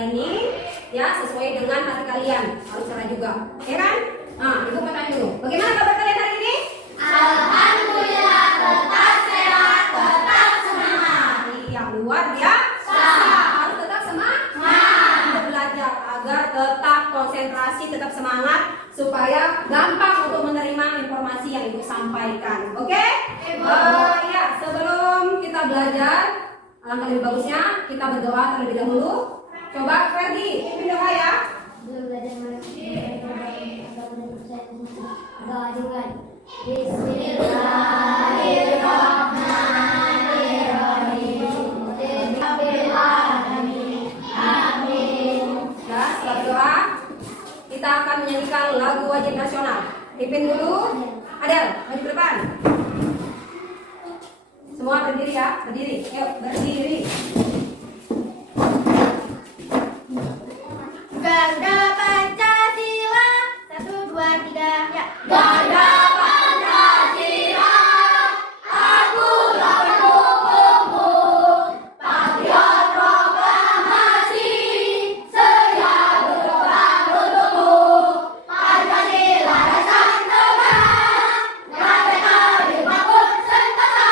kali ini ya sesuai dengan hati kalian. Harus cerah juga, ya kan? Nah, ibu mau tanya dulu. Bagaimana kabar kalian hari ini? Alhamdulillah, tetap sehat, tetap semangat. Yang luar biasa. Harus tetap semangat untuk belajar agar tetap konsentrasi, tetap semangat supaya gampang untuk menerima informasi yang ibu sampaikan. Oke? Ya, sebelum kita belajar, alangkah lebih bagusnya kita berdoa terlebih dahulu. Coba Ferdi, pimpin doa ya. Ya, setelah doa kita akan menyanyikan lagu wajib nasional. Pimpin dulu. Adel, maju ke depan. Semua berdiri ya, berdiri. Yuk, berdiri. Garda Pancasila, 1, 2, 3, ya. Garda Pancasila, akulah pendukungmu, patriot proklamasi, setia berjuang untukmu. Pancasila dasar negara, merdeka dibangun sentosa,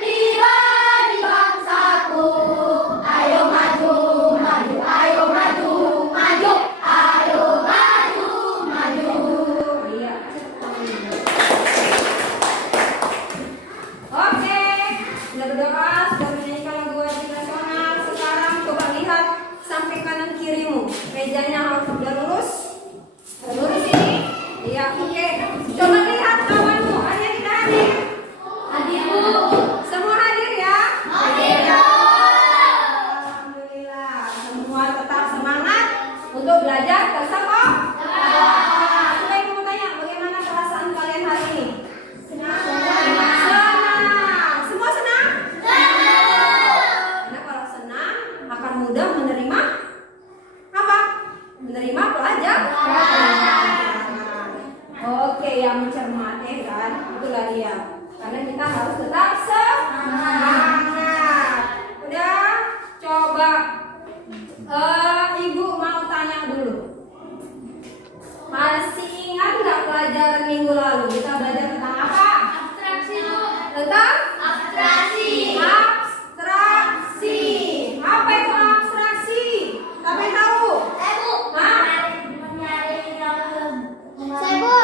pribadi bangsaku. Ayo maju, maju, ayo maju, maju, ayo maju, maju. Iya. Oke, sudah berdoa, sudah menyanyikan lagu wajib nasional. Sekarang coba lihat samping kanan kirimu. Mejanya harus sudah lurus. Lurus ini. Iya, oke. Coba lihat kawanmu. Ada yang tidak hadir? Hadir, Bu. Semua hadir ya? Hadir. Alhamdulillah. Semua tetap semangat untuk belajar bersama. Sudah ibu mau tanya, bagaimana perasaan kalian hari ini? Senang. Semua senang? Karena kalau senang akan mudah menerima apa? Menerima pelajaran. Oke, yang mencermati kan, itulah dia. Karena kita harus tetap semangat. Udah, coba ibu mau tanya dulu. Masih ingat nggak pelajaran minggu lalu kita belajar tentang apa? Abstraksi, Bu. Tentang Abstraksi. abstraksi. Apa itu abstraksi? Siapa yang tahu? Bu. Hah? Menyaring yang saya, Bu.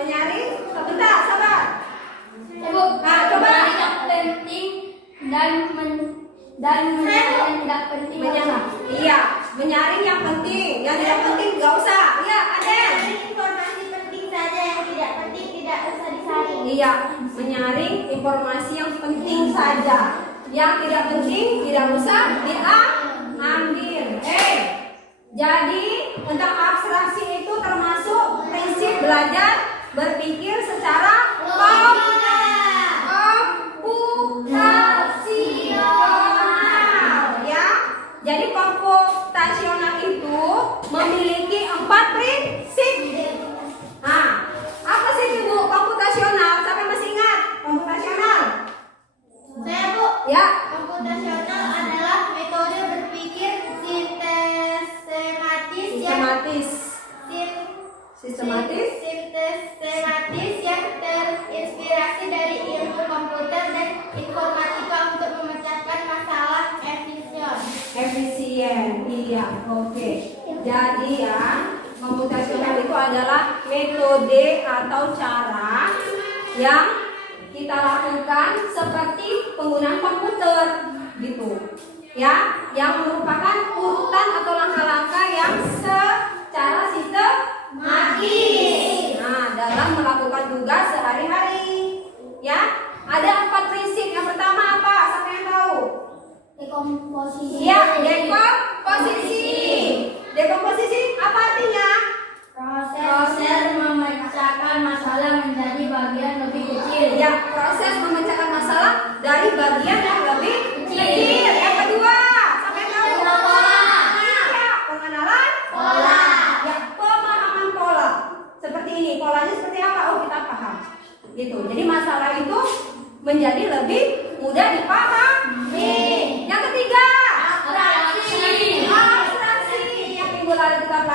Menyaring? Sebentar, sabar. Bu. Nah, coba. Yang penting dan menyaring yang tidak penting. Menyaring. Iya, menyaring yang penting, yang tidak penting nggak usah. Iya, Adel. Informasi penting saja, yang tidak penting tidak usah disaring. Iya, menyaring informasi yang penting saja. Yang tidak penting tidak usah diambil. Jadi tentang abstraksi itu termasuk prinsip belajar berpikir secara komputasional, ya. Jadi komputasional itu memiliki 4 prinsip. Nah, apa sih itu komputasional? Siapa yang masih ingat komputasional? Saya, Bu. Ya. Komputasional adalah metode berpikir sistematis yang terinspirasi dari ilmu komputer dan informatika untuk memecahkan masalah efisien. Iya, oke. Jadi ya, komputasional itu adalah metode atau cara yang kita lakukan seperti penggunaan komputer gitu. Ya, yang merupakan urutan atau langkah-langkah yang secara sistematis. Nah, dalam melakukan tugas sehari-hari. Ya, ada 4 prinsip. Yang pertama apa? Siapa yang tahu? dekomposisi. Ya, dekomposisi. Dekomposisi apa artinya? Proses memecahkan masalah menjadi bagian lebih kecil. Ya, proses memecahkan masalah dari bagian yang lebih kecil. Yang kedua, siapa yang tahu?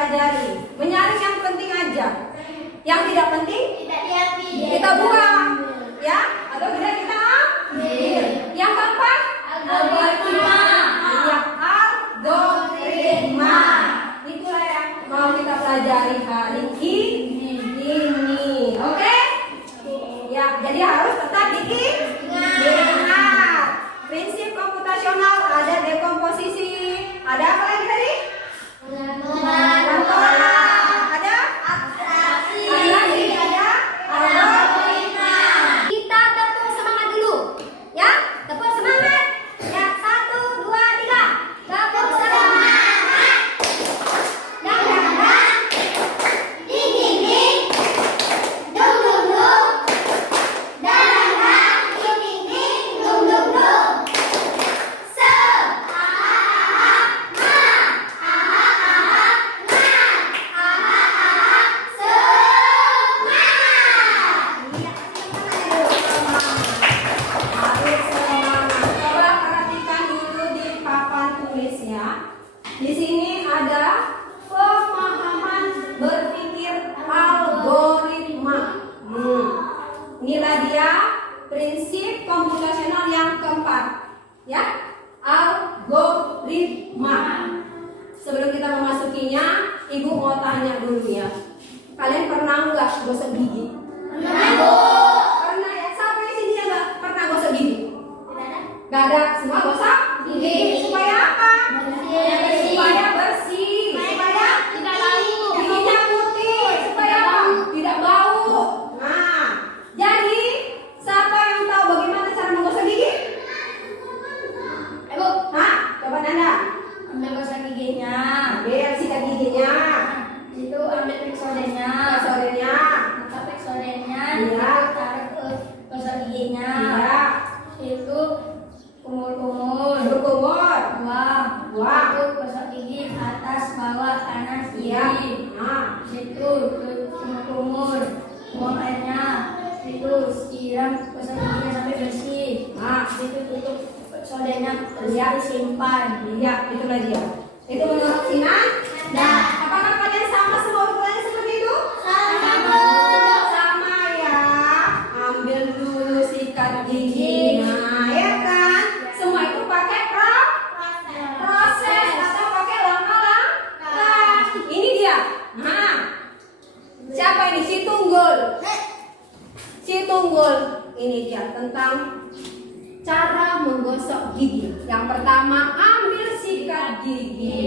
pelajari. Menyaring yang penting aja. Yang tidak penting kita buang, ya? Atau tidak kita ambil. Yang keempat, Algoritma. ya, algoritma. Itulah yang mau kita pelajari hari ini. Oke? Ya, jadi harus tetap diingat. Prinsip komputasional ada dekomposisi. Ada apa lagi tadi? Ada? Ada algoritma. Kita tepuk semangat dulu. Ya, tepuk semangat. Ya, 1, 2, 3. Tepuk semangat. Dang dang dang. Ding ding ding. Dung dung dung. Dang dang dang. Ding ding ding. Dung dung dung. Coba perhatikan dulu di papan tulis ya. Di sini ada pemahaman berpikir algoritma. Inilah dia prinsip komputasional yang keempat, ya, algoritma. Sebelum kita memasukinya, Ibu mau tanya dulu ya. Kalian pernah nggak gosok gigi? Pernah ya? Siapa yang sini yang nggak pernah gosok gigi? Gak ada, semua gosok gigi. Supaya apa? Supaya bersih. Supaya giginya putih. Supaya apa? Tidak bau. Nah, jadi siapa yang tahu bagaimana cara menggosok gigi? Hah? Coba Nanda. Ambil gosok giginya. Ambil sikat giginya. Itu ambil pixodennya. Sorenya. Buka pixodennya. Iya. Taruh ke gosok giginya. Iya. Itu kumur-kumur. Berkumur. Buang. Buang. Itu gosok gigi atas, bawah, kanan, Iya. kiri. Nah. Situ kumur-kumur. Buang airnya. Itu siram gosok giginya sampai bersih. Nah. Situ tutup sodanya. Iya. Simpan. Iya, itulah dia. Itu menurut Sinan. Nah, apakah kalian sama semua urutannya seperti itu? Sama ya. Ambil dulu sikat giginya, ya kan? Semua itu pakai proses atau pakai langkah-langkah. Ini dia. Nah, siapa ini? Si Tunggul. Si Tunggul. Ini dia tentang cara menggosok gigi. Yang pertama, ambil sikat gigi.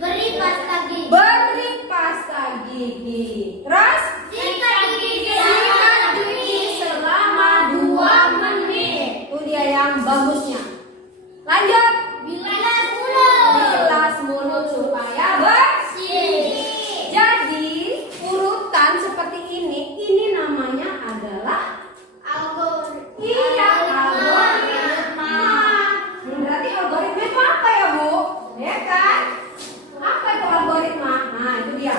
Beri pasta gigi. Beri pasta gigi. Terus Sikat gigi. sikat gigi selama 2 menit. Itu dia yang bagusnya. Lanjut. Bilas mulut. Bilas mulut supaya bersih. Jadi urutan seperti ini namanya adalah algoritma. Berarti algoritma itu apa ya, Bu? Ya kan? Apa itu algoritma? Nah, itu dia.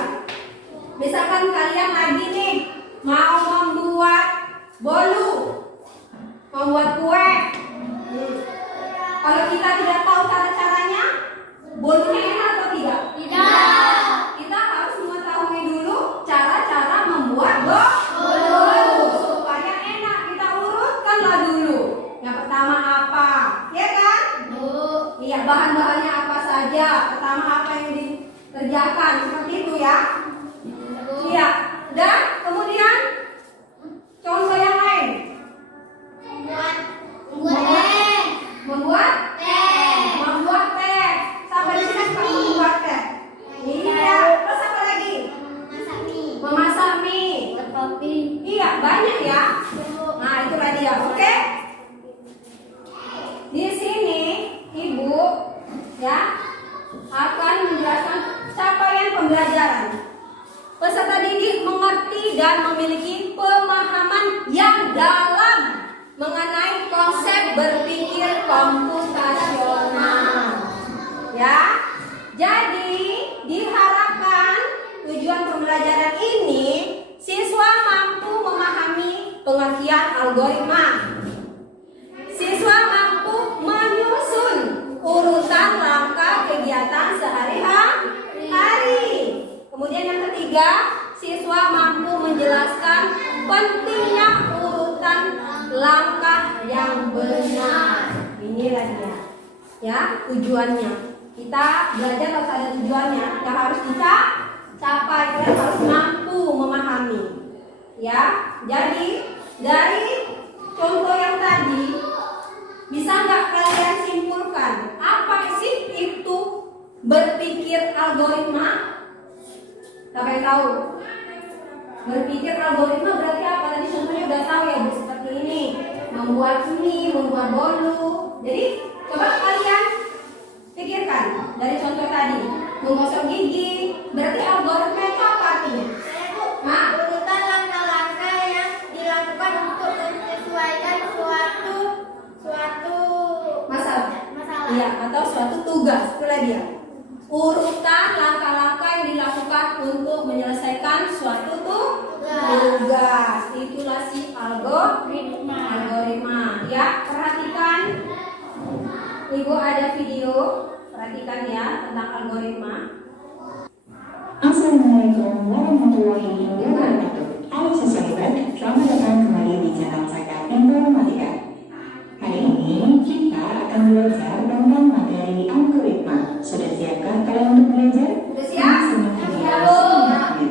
Misalkan kalian lagi nih mau membuat bolu, membuat kue. Kalau kita tidak tahu cara-caranya, bolunya enak atau tidak? Tidak. Kita harus mengetahui dulu cara-cara membuat bolu supaya enak. Kita urutkanlah dulu. Yang pertama apa? Ya kan? Iya, bahan-bahannya apa saja? Pertama apa yang dikerjakan? Seperti itu ya. Iya. Dan kemudian contoh yang lain. Membuat teh. Sampai di sini suka membuat teh. Iya. Terus apa lagi? Memasak mie. Iya, banyak ya. Nah, itulah dia. Oke? Di sini Ibu ya akan menjelaskan capaian pembelajaran. Peserta didik mengerti dan memiliki pemahaman yang dalam mengenai konsep berpikir komputasional. Ya. Jadi, diharapkan tujuan pembelajaran ini siswa mampu memahami pengertian algoritma. Siswa mampu menyusun urutan langkah kegiatan sehari-hari. Kemudian menjelaskan pentingnya urutan langkah yang benar. Inilah dia. Ya, tujuannya. Kita belajar harus ada tujuannya yang harus kita capai. Kalian harus mampu memahami. Ya, jadi dari contoh yang tadi bisa nggak kalian simpulkan apa sih itu berpikir algoritma? Siapa yang tahu? Berpikir algoritma berarti apa? Tadi contohnya udah tahu ya, Bu, seperti ini. Membuat ini, membuat bolu. Jadi coba kalian pikirkan dari contoh tadi. Menggosok gigi, berarti algoritma itu apa artinya? Hah? Urutan langkah-langkah yang dilakukan untuk menyesuaikan suatu Masalah. masalah. Iya, atau suatu tugas. Itulah dia. Urutan langkah-langkah yang dilakukan untuk menyelesaikan suatu tugas. Itulah si algoritma. Ya, perhatikan. Ibu ada video. Perhatikan ya tentang algoritma. Assalamualaikum warahmatullahi wabarakatuh. Halo sahabat, selamat datang kembali di channel saya Informatika. Hari ini kita akan belajar tentang materi algoritma. Sudah siapkah kalian untuk belajar? Sudah siap? Simak video Halo. selanjutnya.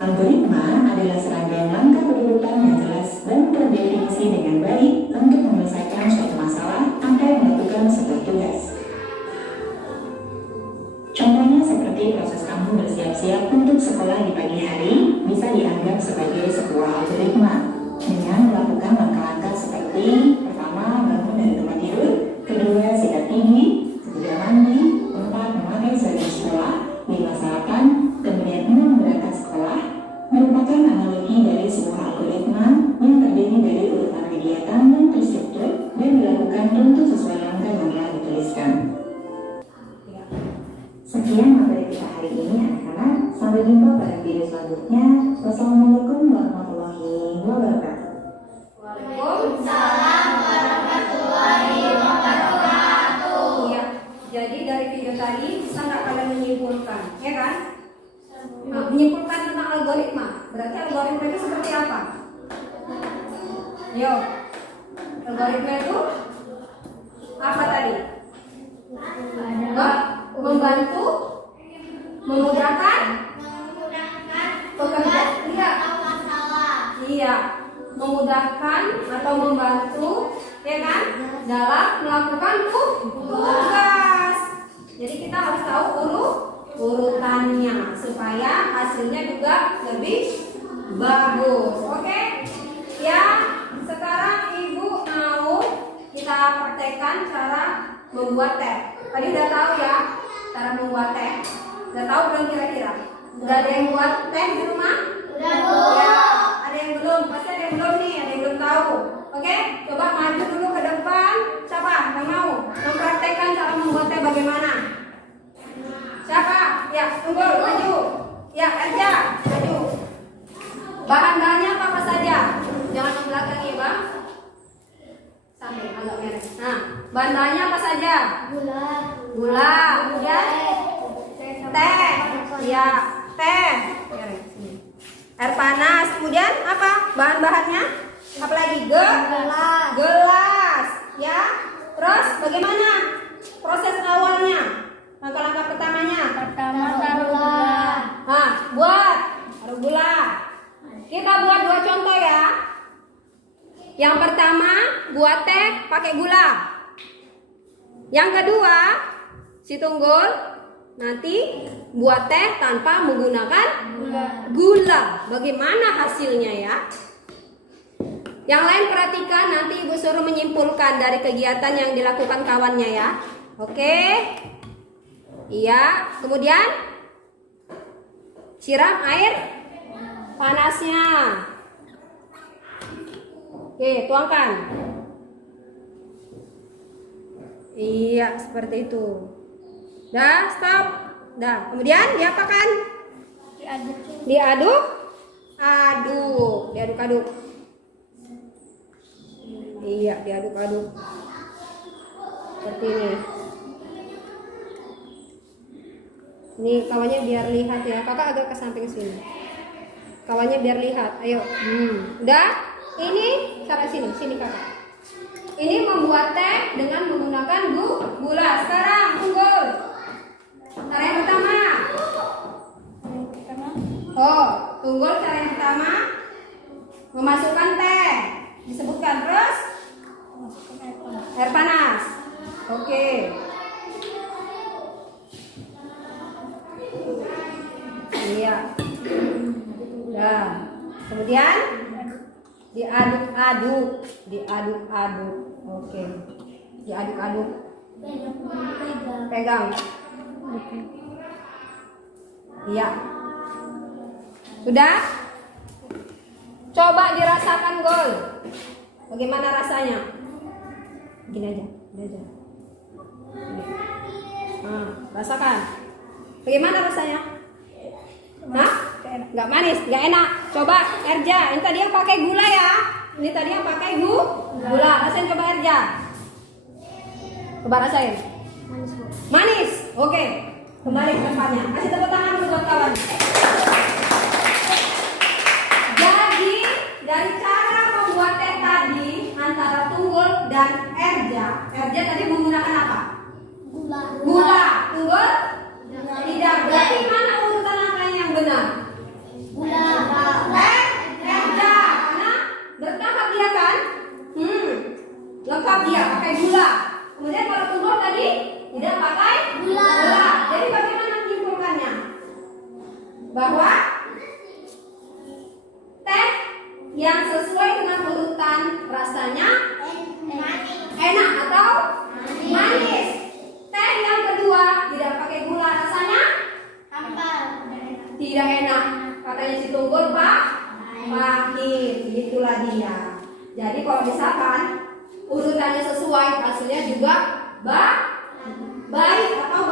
Algoritma adalah serangkaian langkah berurutan yang jelas dan terdefinisi dengan baik untuk menyelesaikan suatu masalah atau melakukan sebuah tugas. Contohnya seperti proses kamu bersiap-siap untuk sekolah di pagi hari bisa dianggap sebagai sebuah algoritma dengan melakukan langkah-langkah seperti pertama bangun dari tempat tidur, kedua sikat gigi, ketiga mandi, keempat memakai seragam sekolah, lima sarapan, kemudian enam berangkat sekolah merupakan analogi dari sebuah algoritma yang terdiri dari urutan kegiatan yang terstruktur dan dilakukan tentu sesuai langkah yang telah dituliskan. Sekian materi kita hari ini anak-anak. Sampai jumpa pada video selanjutnya. Wassalamualaikum warahmatullahi wabarakatuh. Waalaikumsalam warahmatullahi wabarakatuh. Ya, jadi dari video tadi bisa nggak kalian menyimpulkan, ya kan? Nah, menyimpulkan tentang algoritma. Berarti algoritma itu seperti apa? Yo, algoritma itu apa tadi? Membantu, memudahkan pekerjaan. Iya, memudahkan atau membantu, ya kan, dalam melakukan tugas. Jadi kita harus tahu urutannya supaya hasilnya juga lebih bagus. Oke? Ya, sekarang Ibu mau kita praktekkan cara membuat teh. Tadi udah tahu ya cara membuat teh. Udah tahu belum kira-kira? Udah ada yang buat teh di rumah? Udah, Bu. Ya, ada yang belum? Pasti ada yang belum nih, ada yang belum tahu. Oke, coba maju dulu ke depan. Siapa yang mau mempraktekkan cara membuat teh bagaimana? Siapa? Ya, tunggu, maju. Ya, Erja, maju. Bahan-bahannya apa saja? Jangan membelakangi, Bang. Sampai agak merah. Nah, bahan-bahannya apa saja? Gula, kemudian teh. Ya, teh. Air panas, kemudian apa? Bahan-bahannya? Apalagi? Gelas. Ya. Terus bagaimana proses awalnya? Langkah-langkah pertamanya? Pertama taruh gula. Nah, taruh gula. Kita buat dua contoh ya. Yang pertama, buat teh pakai gula. Yang kedua, si Tunggul nanti buat teh tanpa menggunakan gula. Bagaimana hasilnya ya? Yang lain perhatikan, nanti Ibu suruh menyimpulkan dari kegiatan yang dilakukan kawannya ya. Oke? Iya, kemudian siram air panasnya. Oke, tuangkan. Iya, seperti itu. Dah, stop. Dah, kemudian diapakan? Diaduk. Diaduk-aduk. Iya, diaduk-aduk. Seperti ini. Ini kawannya biar lihat ya. Kakak agak ke samping sini. Kawannya biar lihat. Ayo. Udah? Ini cara sini kakak. Ini membuat teh dengan menggunakan gula. Sekarang Tunggul. Cara yang pertama. Oh, Tunggul cara yang pertama memasukkan teh. Disebutkan terus air panas. Oke. Iya. Nah, kemudian diaduk-aduk. Oke. Diaduk-aduk. Pegang. Iya. Sudah? Coba dirasakan, Gol. Bagaimana rasanya? Gini aja. Nah, rasakan. Bagaimana rasanya? Hah? Nggak manis, nggak enak. Coba Erja, ini tadi yang pakai gula ya. Ini tadi yang pakai gula. Rasain coba Erja. Coba rasain. Manis. Oke. Kembali ke tempatnya. Kasih tepuk tangan buat kawan. Jadi dari cara membuat teh tadi antara Tunggul dan Erja tadi menggunakan apa? Gula. Tunggul? Tidak. Berarti mana urutan angkanya yang benar? Erja, karena bertahap dia kan? Lengkap dia pakai gula. Kemudian kalau Tunggul tadi tidak pakai gula. Jadi bagaimana menyimpulkannya? Bahwa teh yang sesuai dengan urutan rasanya enak atau manis. Teh yang kedua tidak pakai gula rasanya tidak enak. Katanya si Tunggul pahit. Itulah dia. Jadi kalau misalkan urutannya sesuai, hasilnya juga baik atau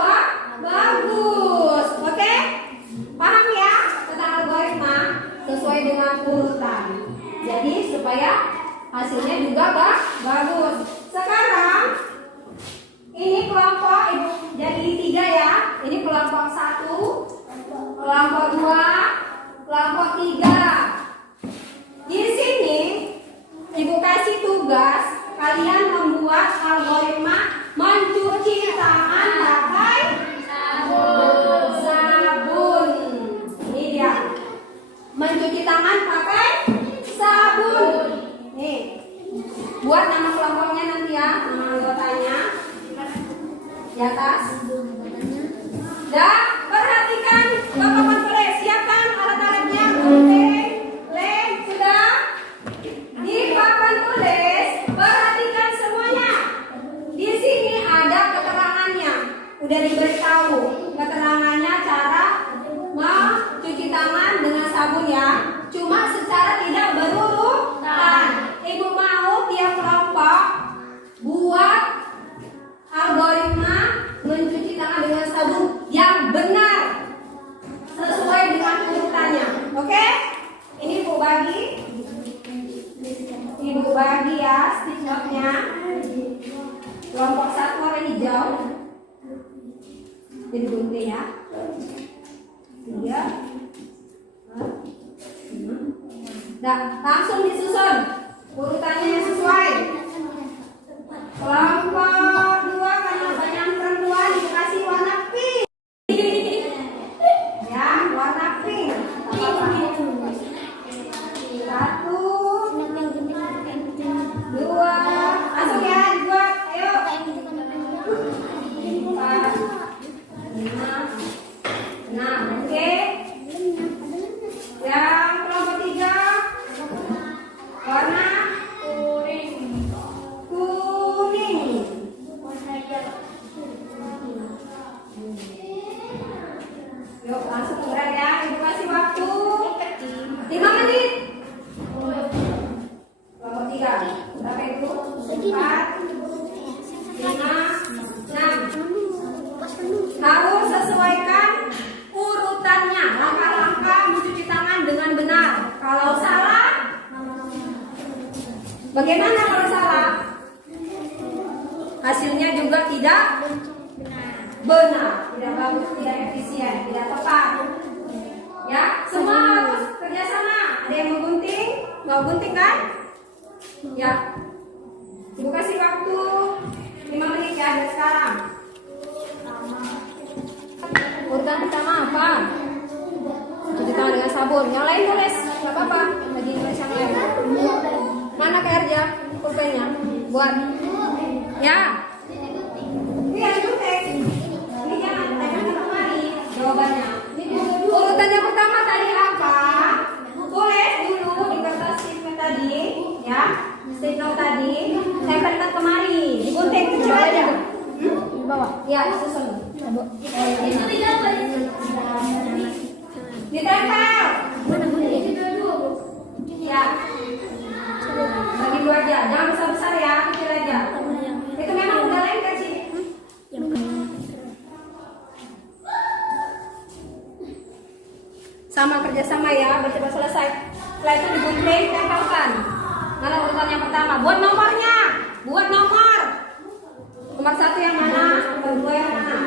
bagus. Oke? Paham ya tentang algoritma sesuai dengan urutan. Jadi supaya hasilnya juga bagus. Sekarang ini kelompok ibu jadi 3 ya. Ini kelompok 1, kelompok 2, kelompok 3. Di sini ibu kasih tugas kalian membuat algoritma mencuci tangan pakai sabun. Ini dia. Mencuci tangan pakai sabun. Nih. Buat nama kelompoknya nanti ya, nama anggotanya di atas. Dan perhatikan Bapak Panpel, siapkan alat-alatnya. Lem sudah. Di papan tulis, perhatikan semuanya. Di sini ada keterangannya. Udah diberitahu keterangannya cara mencuci tangan dengan sabun ya. Cuma secara tidak berurutan. Ibu mau tiap kelompok buat algoritma mencuci tangan dengan sabun yang benar sesuai dengan urutannya. Oke? Ini Ibu bagi ya stick note-nya. Kelompok 1 warna hijau. Jadi gunting ya. 3. Nah, langsung disusun urutannya yang sesuai. Kelompok 2 karena banyak perempuan dikasih warna pink. Ya, warna pink. 1, 2, masuk ya, dibuat. Ayo. 4, 5, 6. Oke. Yang kelompok 3 warna kuning. Yuk langsung gerak ya. Ibu kasih waktu 5 menit. Kelompok 3 berapa itu? 4, 5, 6. Harus sesuaikan urutannya. Langkah-langkah mencuci tangan dengan benar. Kalau salah, bagaimana kalau salah? Hasilnya juga tidak benar, tidak bagus, tidak efisien, tidak tepat. Ya, semua harus kerjasama Kau gunting kan? Ya. Ibu kasih waktu 5 menit ya dari sekarang. Urutan pertama apa? Cuci tangan dengan sabun. Yang lain tulis, nggak apa-apa. Lagi nulis yang lain. Mana kerja? Pulpennya. Buat. Ya. Ini yang gunting. Ini jangan tanyakan kemari. Jawabannya. Urutan yang pertama tadi apa? Tulis dulu di kertas statement tadi, ya. Statement tadi. Tempelkan kemari. Digunting kecil aja. Di bawah. Ya, susun. Itu tidak boleh. Ditempel. Mana gunting? Ya. Bagi dua aja. Jangan besar-besar ya, kecil aja. Itu memang udah lengket sih. Sama kerjasama ya, baca selesai. Setelah itu digunting, tempelkan. Mana urutan yang pertama? Buat nomornya. Buat nomor. Nomor 1 yang mana? Nomor 2 yang mana?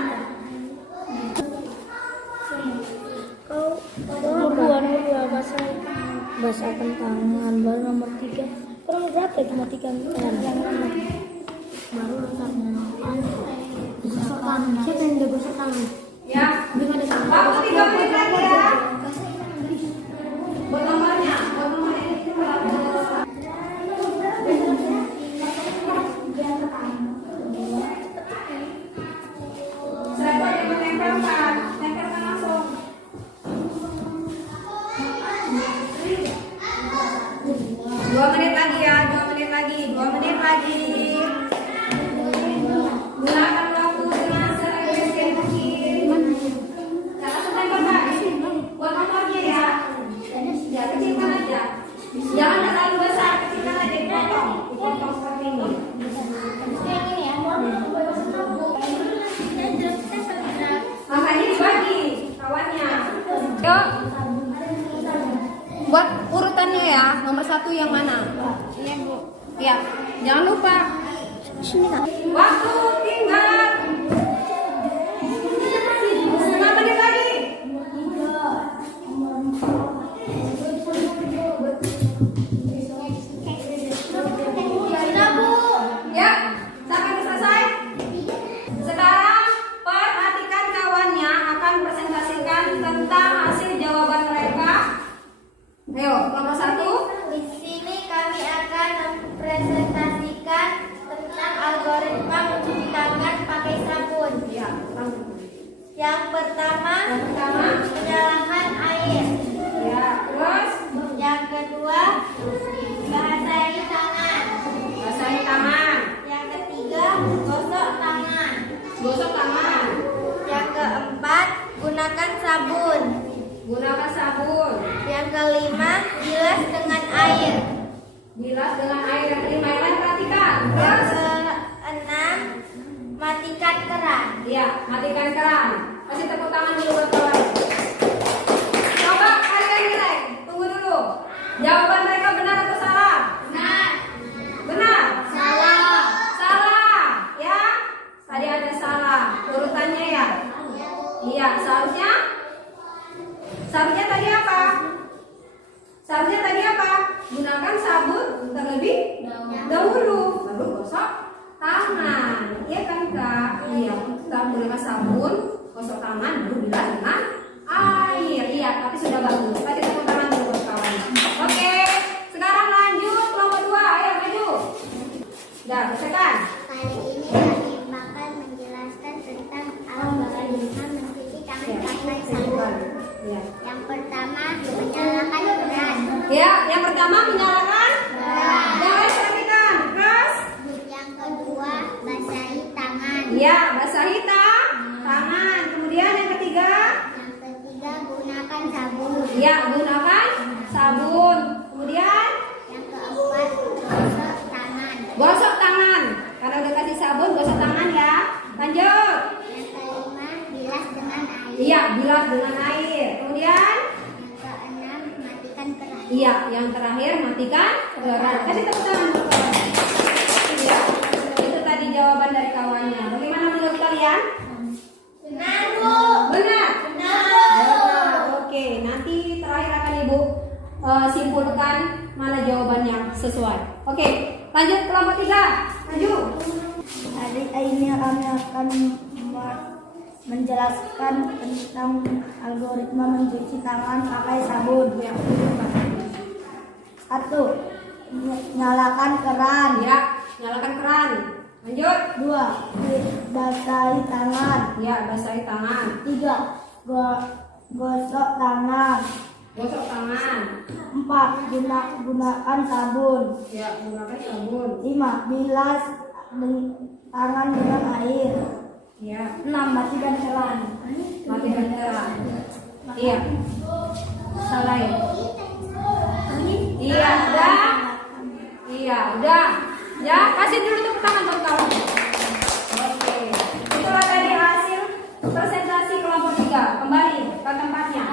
Nomor dua bahasa tangan baru nomor 3. Kurang berapa itu? Cuma 3 yang mana? Baru tangan. Gosok tangan. Siapa yang udah gosok tangan? Ya. Waktu 3 menit lagi ya. Buat nomornya. Buat nomornya itu berapa? Setelah itu dia menempelkan. Tempelkan langsung. 2 menit lagi ya, 2 menit lagi, 2 menit lagi. Gunakan waktu dengan seefisien mungkin. Nah, langsung tempelkan. Buat nomornya ya. Ya, kecilkan aja. Jangan terlalu besar, kecilkan aja, dipotong. Dipotong seperti ini. Makanya dibagi kawannya. Yuk. Buat urutannya ya, nomor 1 yang mana? Iya Bu. Ya, jangan lupa. Waktu tinggal 1 menit lagi. Ya, sampai selesai. Sekarang perhatikan kawannya akan presentasikan tentang hasil jawaban mereka. Ayo, nomor 1. Di sini kami akan mempresentasikan tentang algoritma mencuci tangan pakai sabun. Ya, Yang pertama, pertama. menyalakan air. Ya, terus Yang kedua, basahi tangan. basahi tangan. Yang ketiga, gosok tangan. Gosok tangan. Yang keempat, gunakan sabun. Gunakan sabun. Yang kelima, bilas dengan air. Bilas dengan air. Yang kelima, yang lain perhatikan. Yang Terus keenam, matikan keran. iya, matikan keran. Kasih tepuk tangan dulu buat kawan. Coba kalian nilai. Tunggu dulu. Jawaban mereka benar atau salah? Benar. Benar. Salah. Salah. Ya. Tadi ada salah. Urutannya ya. Iya, seharusnya. Seharusnya tadi apa? Seharusnya tadi apa? Gunakan sabun terlebih dahulu, baru gosok tangan. Iya kan Kak? Iya, kita gunakan sabun, gosok tangan, baru bilas dengan air. Iya, tapi sudah bagus. Kasih tepuk tangan dulu buat kawan. Oke, sekarang lanjut kelompok 2. Ayo maju. Dah, selesaikan. Kali ini kami akan menjelaskan tentang algoritma mencuci tangan pakai sabun. Iya. Yang pertama, menyalakan keran. Ya, yang pertama menyalakan. Keran. Yang lain perhatikan. Terus, Yang kedua, basahi tangan. ya, basahi tangan. Kemudian yang ketiga, Yang ketiga, gunakan sabun. ya, gunakan sabun. Kemudian Yang keempat, gosok tangan. gosok tangan. Karena udah kasih sabun, gosok tangan ya. Lanjut. Yang kelima, bilas dengan air. Iya, bilas dengan air. Kemudian, Yang keenam, matikan keran. iya, yang terakhir matikan keran. Kasih tepuk tangan buat kawan. Ya, itu tadi jawaban dari kawannya. Bagaimana menurut kalian? Benar, Bu. Benar. Benar, Bu. Oke, nanti terakhir akan Ibu simpulkan mana jawaban sesuai. Oke, lanjut kelompok 3. Maju. Hari ini kami akan menjelaskan tentang algoritma mencuci tangan pakai sabun. Ya. 1. Nyalakan keran. Ya, nyalakan keran. Lanjut. 2. Basahi tangan. Ya, basahi tangan. 3. Gosok tangan. Gosok tangan. 4. Gunakan sabun. Ya, gunakan sabun. 5. Bilas tangan dengan air. Ya, 6. Matikan keran. matikan keran. Iya. Salah ya? Iya, udah. Iya, udah. Ya, kasih dulu tepuk tangan buat kamu. Oke. Itulah tadi hasil presentasi kelompok 3. Kembali ke tempatnya.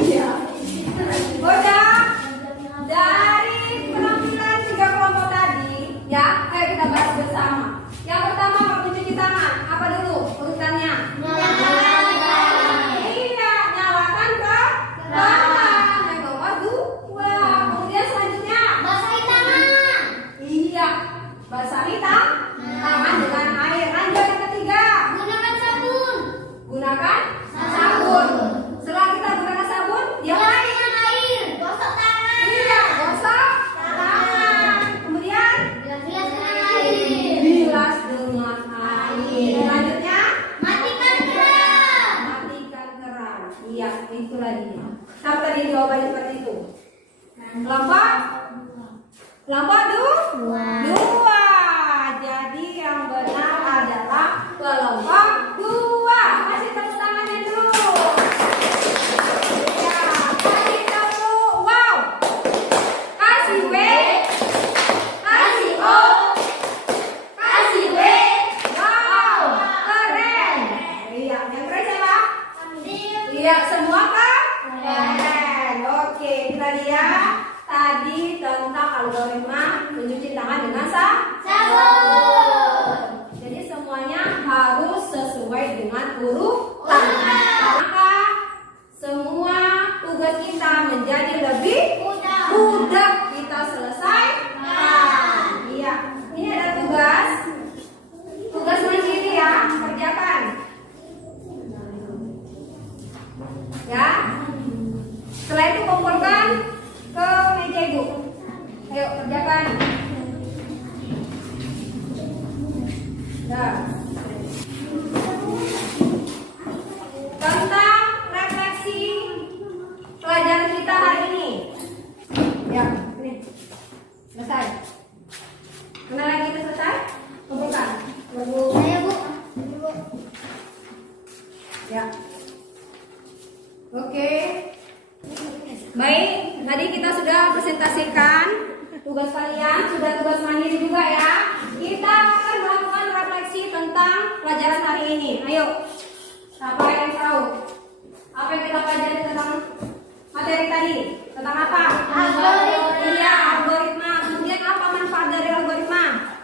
Iya. Udah. Dari penampilan 3 kelompok tadi, ya, ayo kita bahas bersama. Yang pertama, mencuci tangan. Apa dulu urutannya? Iya, nyalakan ke tangan. Yang nomor 2. Kemudian selanjutnya, iya, basahi tangan dengan air. Lanjut yang ketiga, gunakan sabun. Setelah kita gunakan sabun, dia iya, gosok tangan. Kemudian bilas dengan air. Selanjutnya, matikan keran. Iya, itulah dia. Siapa tadi jawabannya seperti itu? Kelompok 2. Jadi yang benar adalah kelompok 2. Kasih tepuk tangannya dulu. Ya, kasih tepuk. Wow. Kasih W. Kasih O. Kasih W. Wow. Keren. Iya, yang keren siapa? Iya, semua kan? Keren. Oke, kita lihat tadi tentang algoritma mencuci tangan dengan sabun. Jadi semuanya harus sesuai dengan urutan. Maka semua tugas kita menjadi lebih mudah kita selesaikan. Iya, ini ada tugas mandiri ya, kerjakan. Ya. Setelah itu kumpulkan ke meja ibu. Ayo kerjakan. Nah. Tentang refleksi pelajaran kita hari ini. Ya, ini. Selesai. Mana lagi kita selesai? Kumpulkan. Ya. Oke. Baik, tadi kita sudah presentasikan tugas kalian, sudah tugas mandiri juga ya. Kita akan melakukan refleksi tentang pelajaran hari ini. Ayo, siapa yang tahu apa yang kita pelajari tentang materi tadi? Tentang apa? Algoritma. Iya, algoritma. Kemudian apa manfaat dari algoritma?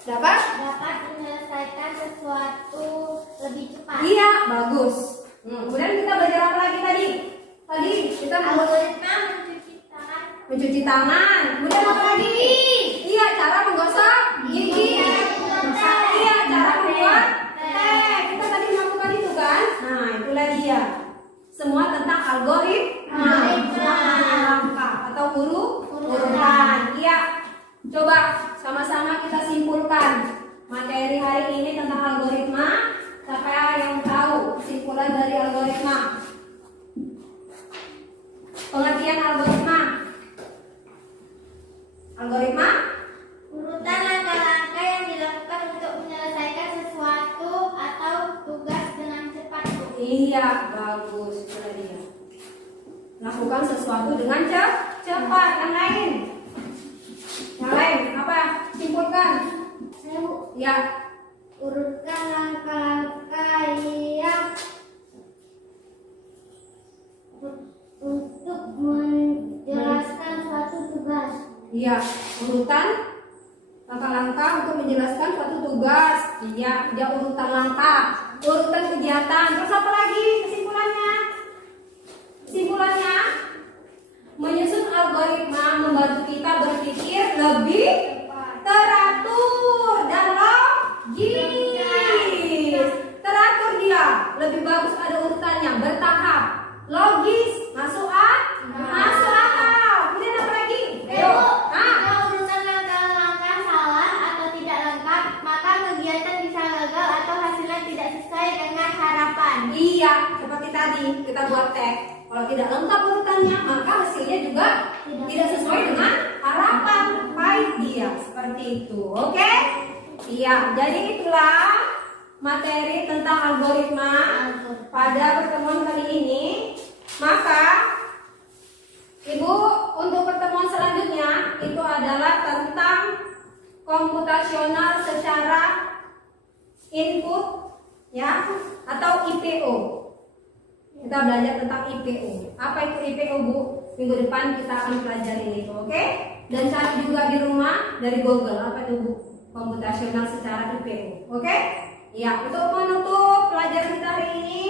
Dapat? Dapat menyelesaikan sesuatu lebih cepat. Iya, bagus. Kemudian kita belajar apa lagi tadi? Tadi kita Algoritma mencuci tangan. Kemudian apa lagi? Iya, cara menggosok gigi. Iya, cara membuat teh. Kita tadi melakukan itu kan? Nah, itulah dia. Semua tentang algoritma. Langkah atau urutan. Iya. Coba sama-sama kita simpulkan materi hari ini tentang algoritma. Siapa yang tahu kesimpulan dari algoritma? Pengertian algoritma. Algoritma Urutan langkah-langkah yang dilakukan untuk menyelesaikan sesuatu atau tugas dengan cepat. Iya, bagus. Itulah dia. Lakukan sesuatu dengan cepat. Yang lain? Yang lain apa? Simpulkan. Ya. Urutkan langkah-langkah yang untuk menjelaskan suatu tugas. Iya, urutan langkah-langkah untuk menjelaskan suatu tugas. Iya, dia urutan langkah, urutan kegiatan. Terus apa lagi kesimpulannya? Kesimpulannya, menyusun algoritma membantu kita berpikir lebih teratur dan logis. Teratur dia, lebih bagus ada urutannya, bertahap, logis, masuk akal. Kemudian apa lagi? Jika urutan langkah-langkah salah atau tidak lengkap, maka kegiatan bisa gagal atau hasilnya tidak sesuai dengan harapan. Iya, seperti tadi kita buat teks. Kalau tidak lengkap urutannya, maka hasilnya juga tidak sesuai dengan harapan. Baik dia, seperti itu. Oke? Iya, jadi itulah materi tentang algoritma pada pertemuan kali ini. Maka Ibu, untuk pertemuan selanjutnya itu adalah tentang komputasional secara input ya atau IPO. Kita belajar tentang IPO. Apa itu IPO, Bu? Minggu depan kita akan pelajari itu, oke? Dan cari juga di rumah dari Google apa itu, Bu? Komputasional secara IPO. Oke? Ya, untuk menutup pelajaran kita hari ini,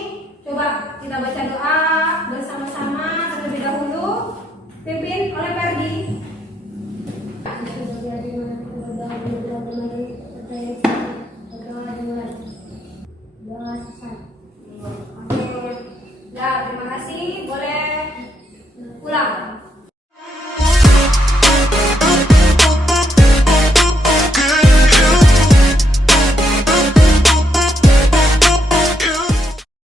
coba kita baca doa bersama-sama terlebih dahulu. Pimpin oleh Perdi.